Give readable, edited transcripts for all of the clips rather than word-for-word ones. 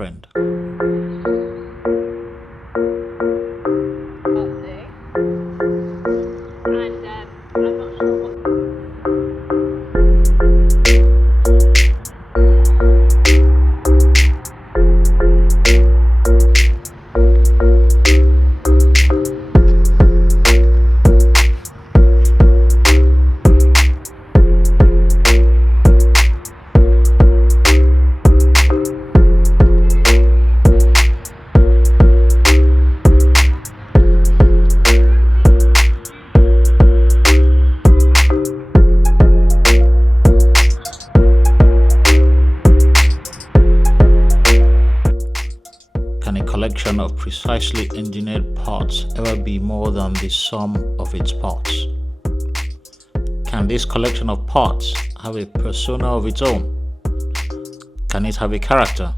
friend. Can a collection of precisely engineered parts ever be more than the sum of its parts? Can this collection of parts have a persona of its own? Can it have a character?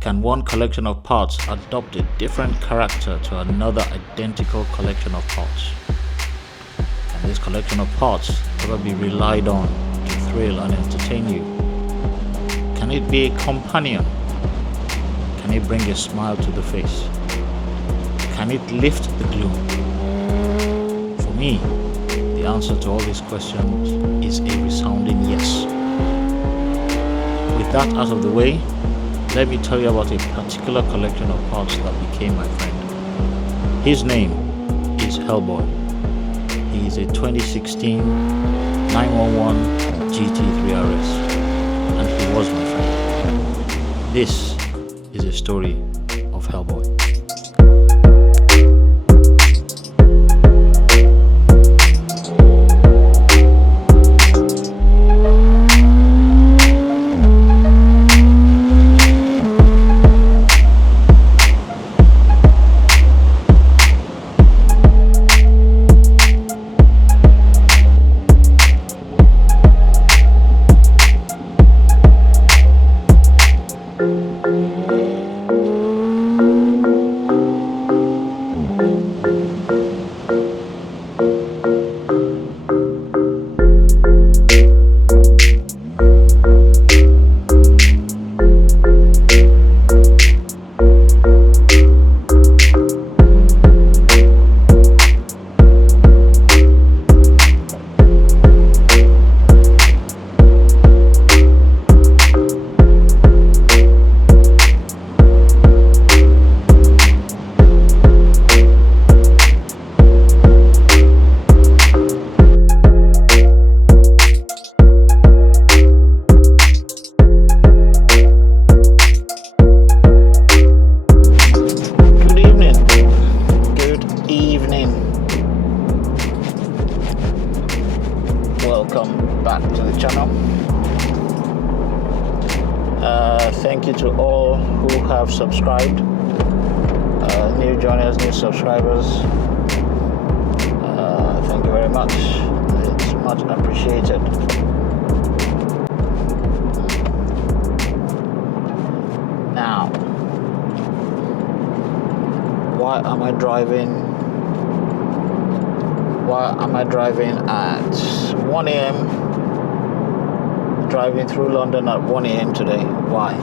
Can one collection of parts adopt a different character to another identical collection of parts? Can this collection of parts ever be relied on to thrill and entertain you? Can it be a companion? Can it bring a smile to the face? Can it lift the gloom? For me, the answer to all these questions is a resounding yes. With that out of the way, let me tell you about a particular collection of parts that became my friend. His name is Hellboy. He is a 2016 911 GT3 RS, and he was my friend. This is a story of Hellboy. Welcome back to the channel. Thank you to all who have subscribed, new joiners, new subscribers. Thank you very much. It's much appreciated. Now, why am I driving at 1 a.m. driving through London at 1 a.m. today? Why?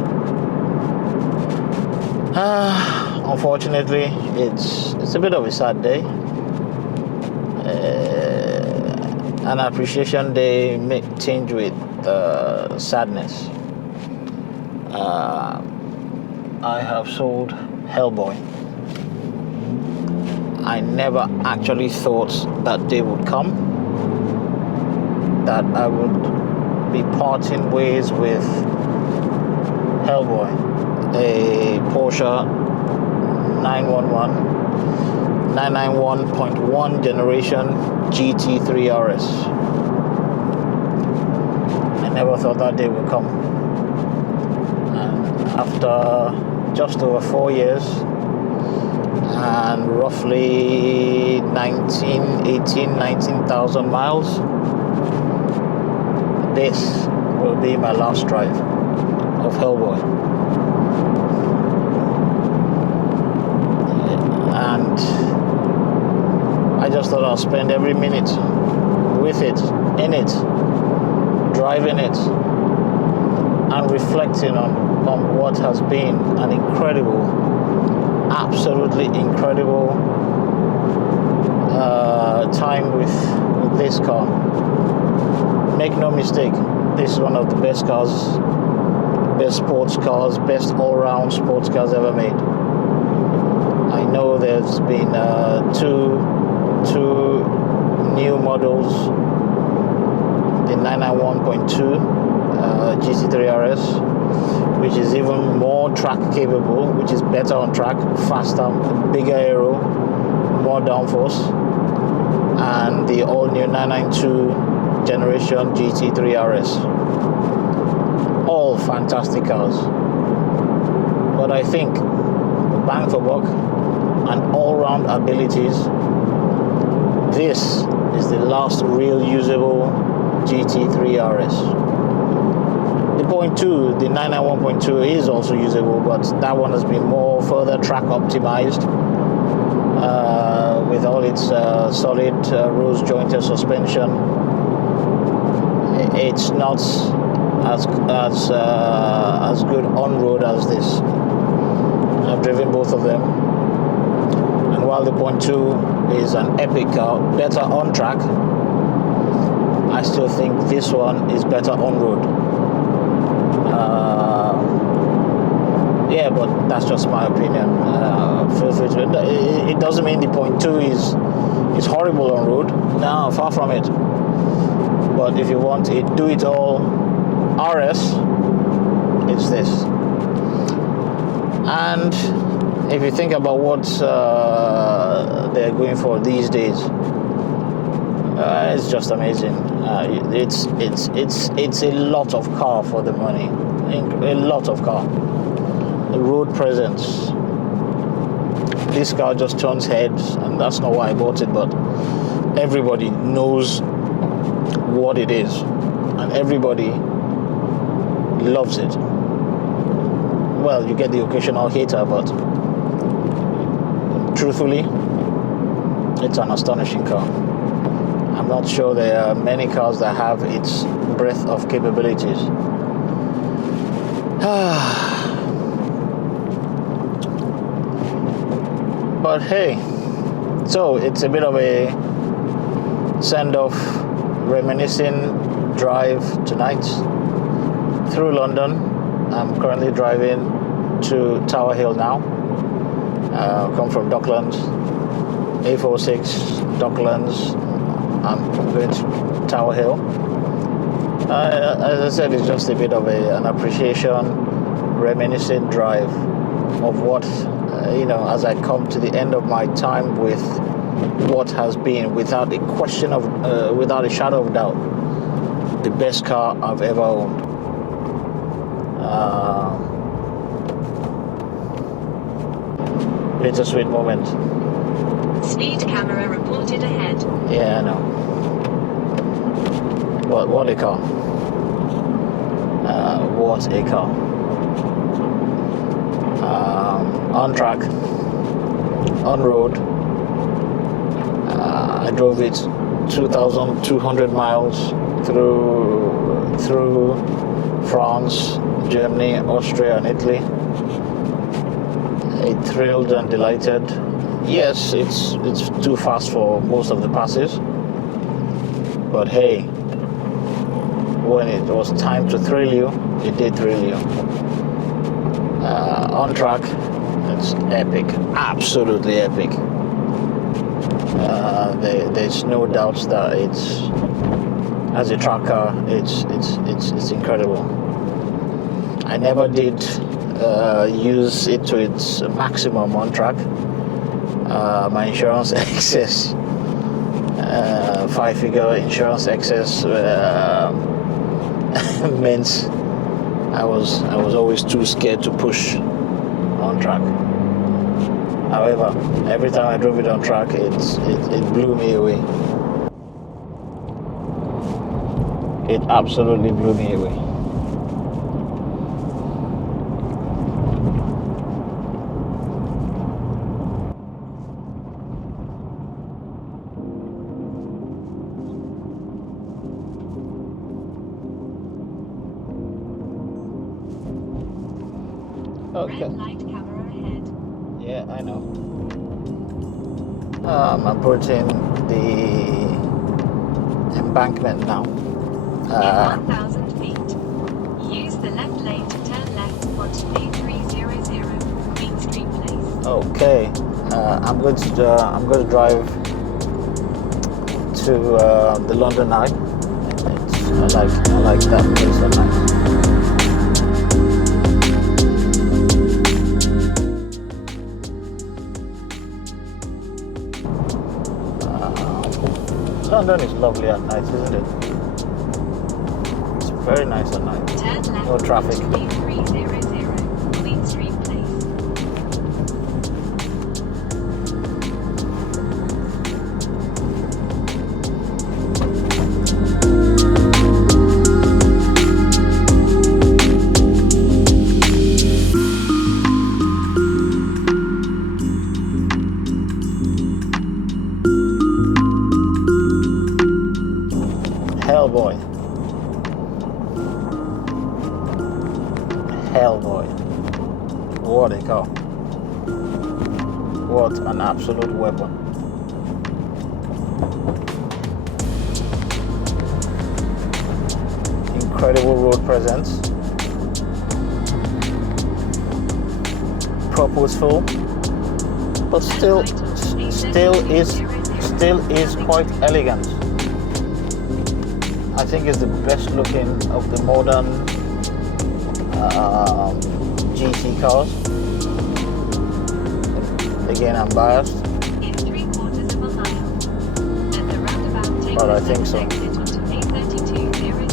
Unfortunately, it's a bit of a sad day. An appreciation day tinged with sadness. I have sold Hellboy. I never actually thought that day would come, that I would be parting ways with Hellboy, a Porsche 991.1 generation GT3 RS. I never thought that day would come. And after just over 4 years, and roughly 19,000 miles, this will be my last drive of Hellboy. And I just thought I'll spend every minute with it, in it, driving it, and reflecting on on what has been an incredible, absolutely incredible time with this car. Make no mistake, this is one of the best cars, best sports cars, best all-round sports cars ever made. I know there's been two new models, the 991.2 GT3 RS, which is even more track capable, which is better on track, faster, bigger aero, more downforce, and the all-new 992 generation GT3 RS. All fantastic cars. But I think bang for buck and all-round abilities, this is the last real usable GT3 RS. The 0.2, the 991.2 is also usable, but that one has been more further track optimized with all its solid rose jointed suspension. It's not as good on road as this. I've driven both of them, and while the 0.2 is an epic car, better on track, I still think this one is better on road. Yeah, but that's just my opinion. Feel free to. It doesn't mean the 0.2 is horrible on road. No, far from it. But if you want a do-it-all RS, it's this. And if you think about what they're going for these days, it's just amazing. It's a lot of car for the money. A lot of car. The road presence. This car just turns heads, and that's not why I bought it, but everybody knows what it is, and everybody loves it. Well, you get the occasional hater, but truthfully, it's an astonishing car. I'm not sure there are many cars that have its breadth of capabilities. But hey, so it's a bit of a send-off, reminiscing drive tonight through London. I'm currently driving to Tower Hill now. Come from Docklands, A46 Docklands. I'm going to Tower Hill. As I said, it's just a bit of an appreciation, reminiscent drive of what, as I come to the end of my time with what has been, without a question of, without a shadow of doubt, the best car I've ever owned. Bittersweet moment. Speed camera reported ahead. Yeah, I know. What a car. What a car. On track, on road. I drove it 2,200 miles through France, Germany, Austria, and Italy. It thrilled and delighted. Yes, it's too fast for most of the passes, but hey, when it was time to thrill you, it did thrill you. On track, it's epic, absolutely epic. There's no doubt that it's, as a track car, it's incredible. I never did use it to its maximum on track. My insurance excess, 5-figure insurance excess, meant I was always too scared to push on track. However, every time I drove it on track, it blew me away. It absolutely blew me away. Okay. Red light camera ahead. Yeah, I know. I'm approaching the embankment now. In 1,000 feet, use the left lane to turn left onto A300 Queen Street Place. Okay. I'm going to drive to the London Eye. I like that place so nice. London is lovely at night, isn't it? It's very nice at night. Turn left No traffic. onto A300 Queen Street Place. Hellboy. Hellboy. What a car. What an absolute weapon. Incredible road presence. Purposeful. But still is quite elegant. I think it's the best looking of the modern GT cars. Again, I'm biased, In 3/4 of a mile. At the roundabout, take but the I think so. second exit onto A3200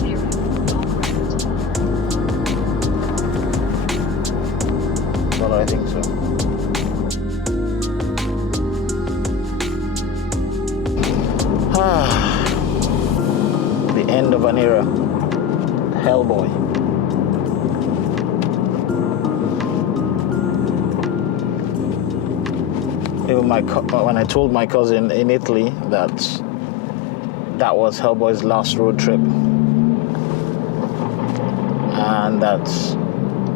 York Road. But I think so. The end of an era. Hellboy. Even when I told my cousin in Italy that was Hellboy's last road trip and that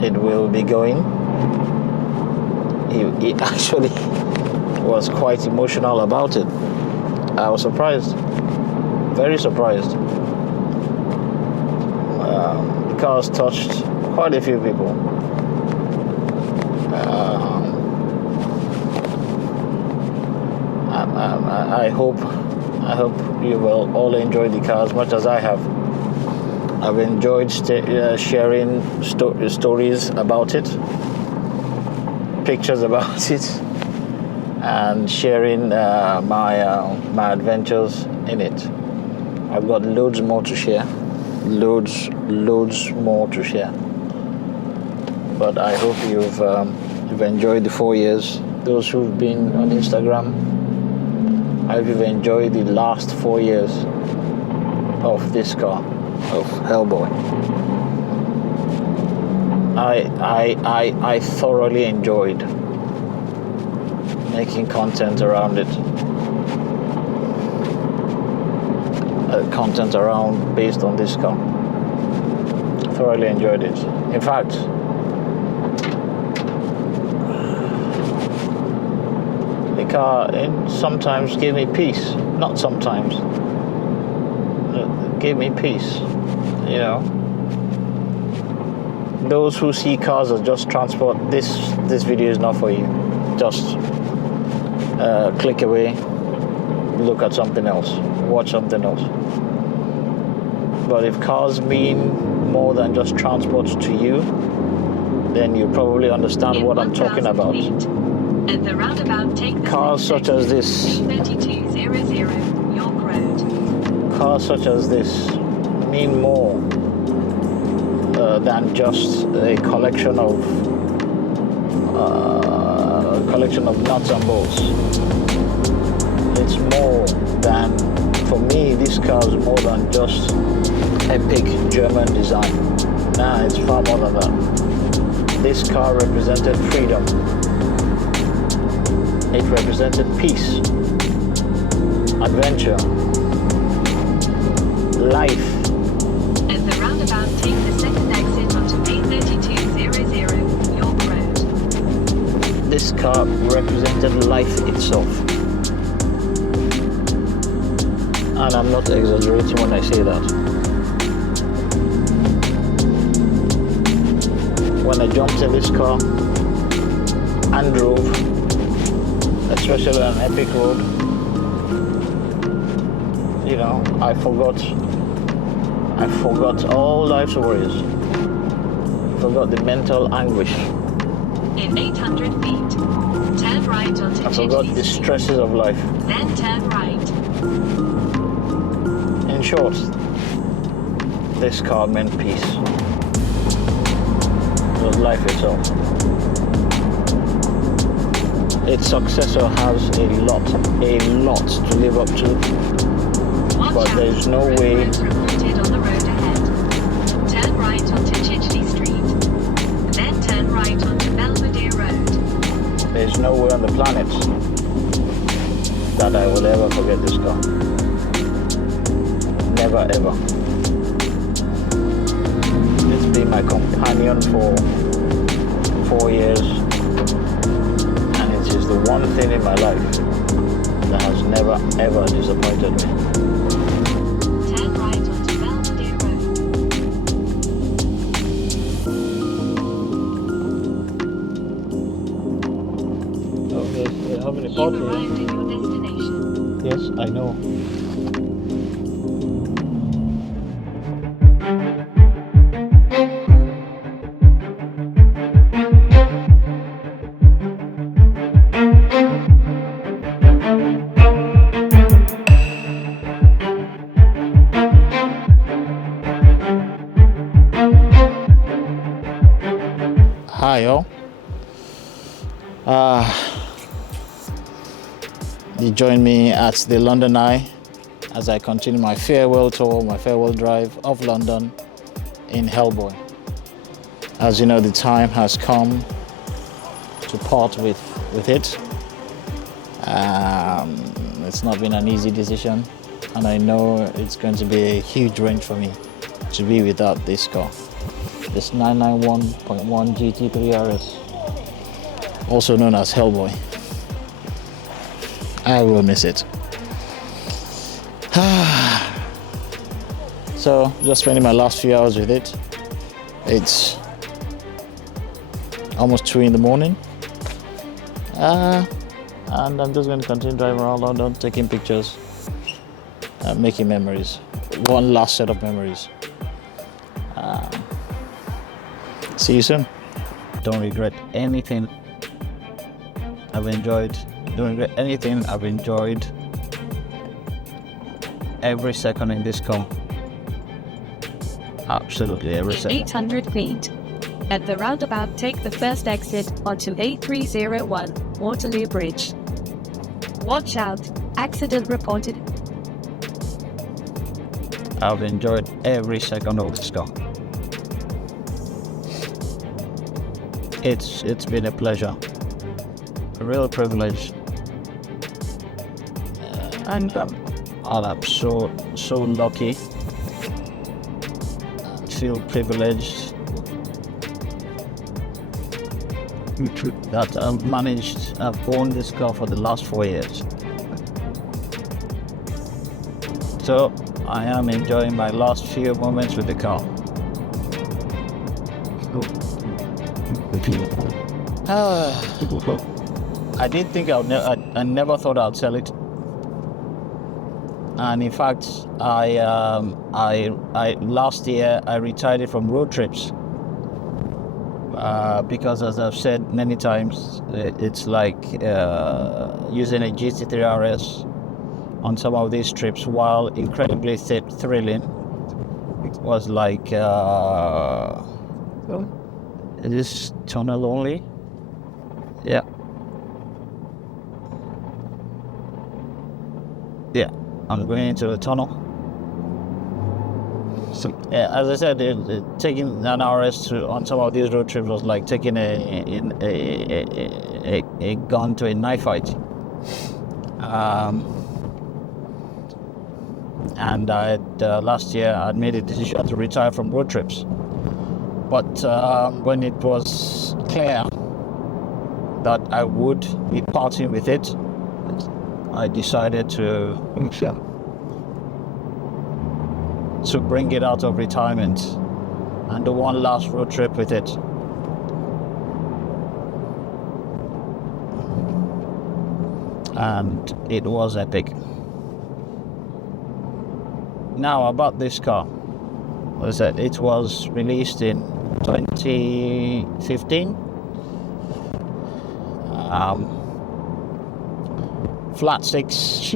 it will be going, he actually was quite emotional about it. I was surprised, very surprised. The cars touched quite a few people. I hope you will all enjoy the car as much as I have. I've enjoyed sharing stories about it, pictures about it, and sharing my adventures in it. I've got loads more to share, loads more to share. But I hope you've enjoyed the 4 years. Those who've been on Instagram, I hope you've enjoyed the last 4 years of this car, of Hellboy. I thoroughly enjoyed making content around it. Content around based on this car. Thoroughly enjoyed it. In fact, the car sometimes gave me peace. Not sometimes. It gave me peace. You know. Those who see cars as just transport, this video is not for you. Just click away, look at something else, watch something else. But if cars mean more than just transport to you, then you probably understand what I'm talking about. At the roundabout, take the Cars such as this, A3200 York Road. cars such as this mean more than just a collection of nuts and bolts. It's more than, for me, this car is more than just epic German design. Nah, it's far more than that. This car represented freedom. It represented peace, adventure, life. At the roundabout, take the second exit onto A3200 York Road. this car represented life itself. And I'm not exaggerating when I say that. When I jumped in this car and drove, especially on an epic road, you know, I forgot all life's worries. I forgot the mental anguish. In 800 feet, turn right onto I forgot GT3. the stresses of life. Then turn right. In short, this car meant peace. It was life itself. Its successor has a lot to live up to. Watch But out, there's no road way. works reported on the road ahead. Turn right onto Chidgley Street. Then turn right onto Belvedere Road. There's no way on the planet that I will ever forget this car. Never ever. It's been my companion for 4 years, and it is the one thing in my life that has never ever disappointed me. Turn right onto Belvedere Road. Okay, we're having a You've party arrived here. at your destination. Yes, I know. Hi, all. You join me at the London Eye as I continue my farewell tour, my farewell drive of London in Hellboy. As you know, the time has come to part with it. It's not been an easy decision, and I know it's going to be a huge wrench for me to be without this car. This 991.1 GT3 RS, also known as Hellboy. I will miss it. So, just spending my last few hours with it. It's almost 2 in the morning. And I'm just going to continue driving around London, taking pictures, making memories. One last set of memories. See you soon. Don't regret anything I've enjoyed. Don't regret anything I've enjoyed. Every second in this car. Absolutely every In second. 800 feet. At the roundabout, take the first exit onto A301 Waterloo Bridge. Watch out, accident reported. I've enjoyed every second of this car. It's been a pleasure, a real privilege, and I'm so lucky. I feel privileged that I've owned this car for the last 4 years. So I am enjoying my last few moments with the car. I did think I never thought I'd sell it, and in fact, I last year I retired it from road trips because, as I've said many times, it's like using a GT3 RS on some of these trips, while incredibly thrilling, was like this tunnel only. Yeah, I'm going into the tunnel. So yeah, as I said, taking an RS on some of these road trips was like taking a gun to a knife fight. And last year I made a decision to retire from road trips. But when it was clear that I would be parting with it, I decided to bring it out of retirement and do one last road trip with it. And it was epic. Now about this car, was that it was released in 2015. Flat six,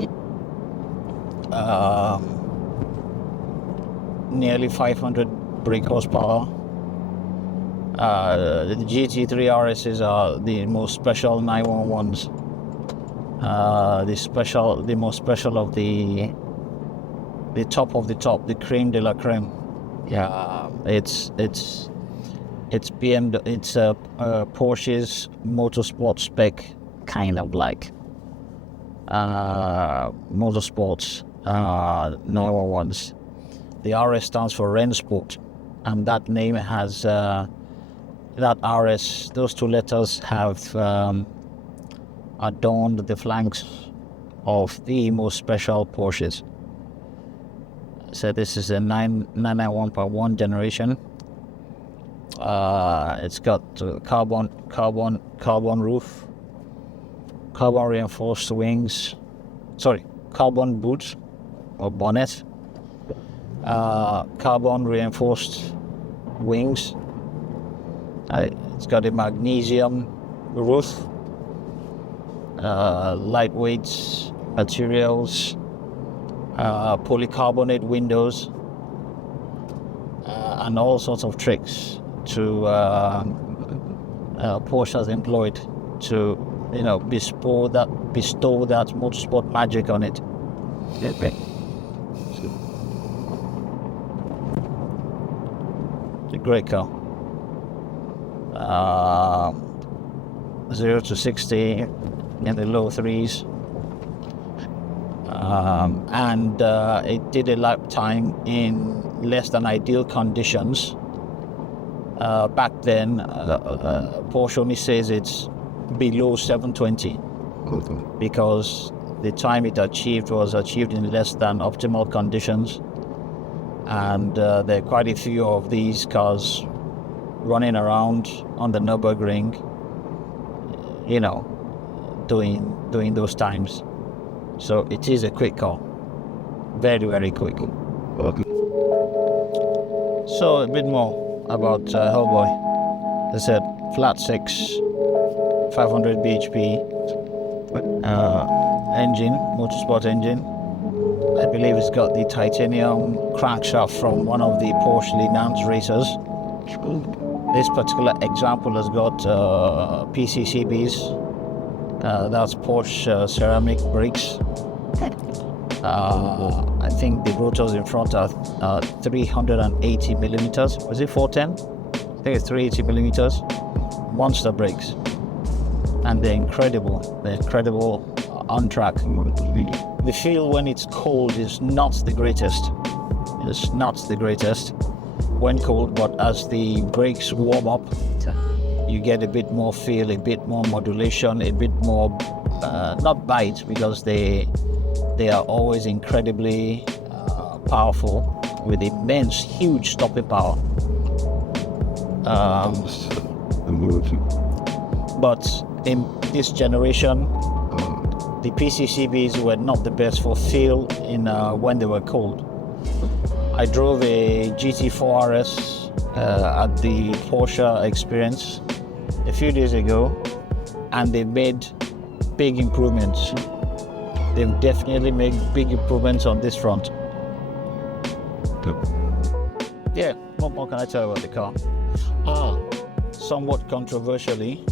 nearly 500 brake horsepower. The GT3 RSs are the most special 911s. The most special of the top of the top, the creme de la creme. Yeah, it's Porsche's motorsport spec, kind of like motorsports 911s. The RS stands for Rennsport, and that name has that RS. Those two letters have adorned the flanks of the most special Porsches. So this is a 991.1 generation. It's got carbon roof, carbon reinforced wings, carbon boots or bonnet, carbon reinforced wings. It's got a magnesium roof, lightweight materials, polycarbonate windows, and all sorts of tricks to Porsche has employed to bestow that motorsport magic on it. It's a great car. 0 to 60 in the low threes. And it did a lap time in less than ideal conditions. Back then, Porsche only says it's below 720 because the time it achieved was achieved in less than optimal conditions, and there are quite a few of these cars running around on the Nürburgring, doing those times. So it is a quick car, very, very quick. So a bit more about Hellboy. As I said, flat six, 500 bhp engine, motorsport engine. I believe it's got the titanium crankshaft from one of the Porsche Le Mans racers. This particular example has got PCCBs. That's Porsche ceramic brakes. I think the rotors in front are 380 millimeters. Was it 410? I think it's 380 millimeters. Monster brakes, and they're incredible. They're incredible on track. The feel when it's cold is not the greatest. It's not the greatest when cold, but as the brakes warm up, you get a bit more feel, a bit more modulation, a bit more not bite, because they are always incredibly powerful with immense, huge stopping power. But in this generation, the PCCBs were not the best for feel in when they were cold. I drove a GT3 RS at the Porsche Experience a few days ago, and they made big improvements. They've definitely made big improvements on this front. Yeah, what more can I tell you about the car? Somewhat controversially,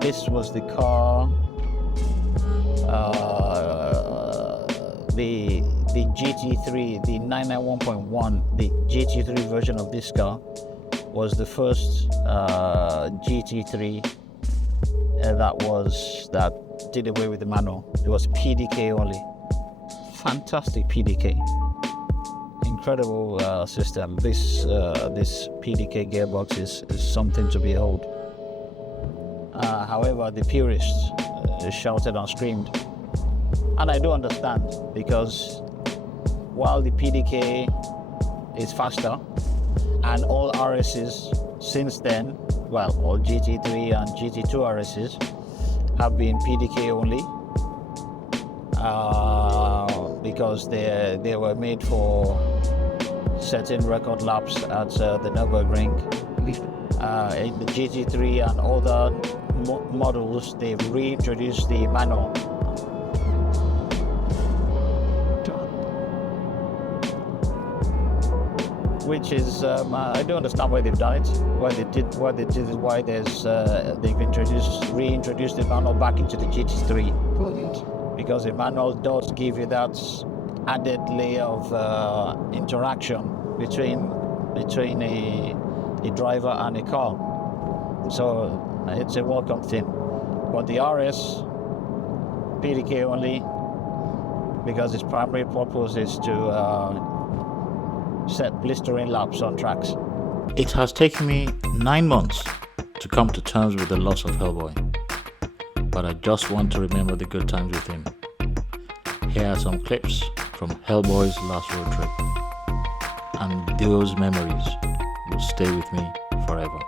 this was the car, the GT3, the 991.1, the GT3 version of this car was the first GT3 that did away with the manual. It was PDK only. Fantastic PDK. Incredible system. This PDK gearbox is something to behold. However, the purists shouted and screamed. And I do understand, because while the PDK is faster, and all RSs since then, well, all GT3 and GT2 RSs have been PDK only, because they were made for certain record laps at the Nürburgring. In the GT3 and other models, they've reintroduced the manual. Which is, I don't understand why they've done it. Why they did it. Why they've reintroduced the manual back into the GT3. Brilliant. Because the manual does give you that added layer of interaction between a driver and a car. So it's a welcome thing. But the RS, PDK only, because its primary purpose is to set blistering laps on tracks. It has taken me 9 months to come to terms with the loss of Hellboy, but I just want to remember the good times with him. Here are some clips from Hellboy's last road trip, and those memories will stay with me forever.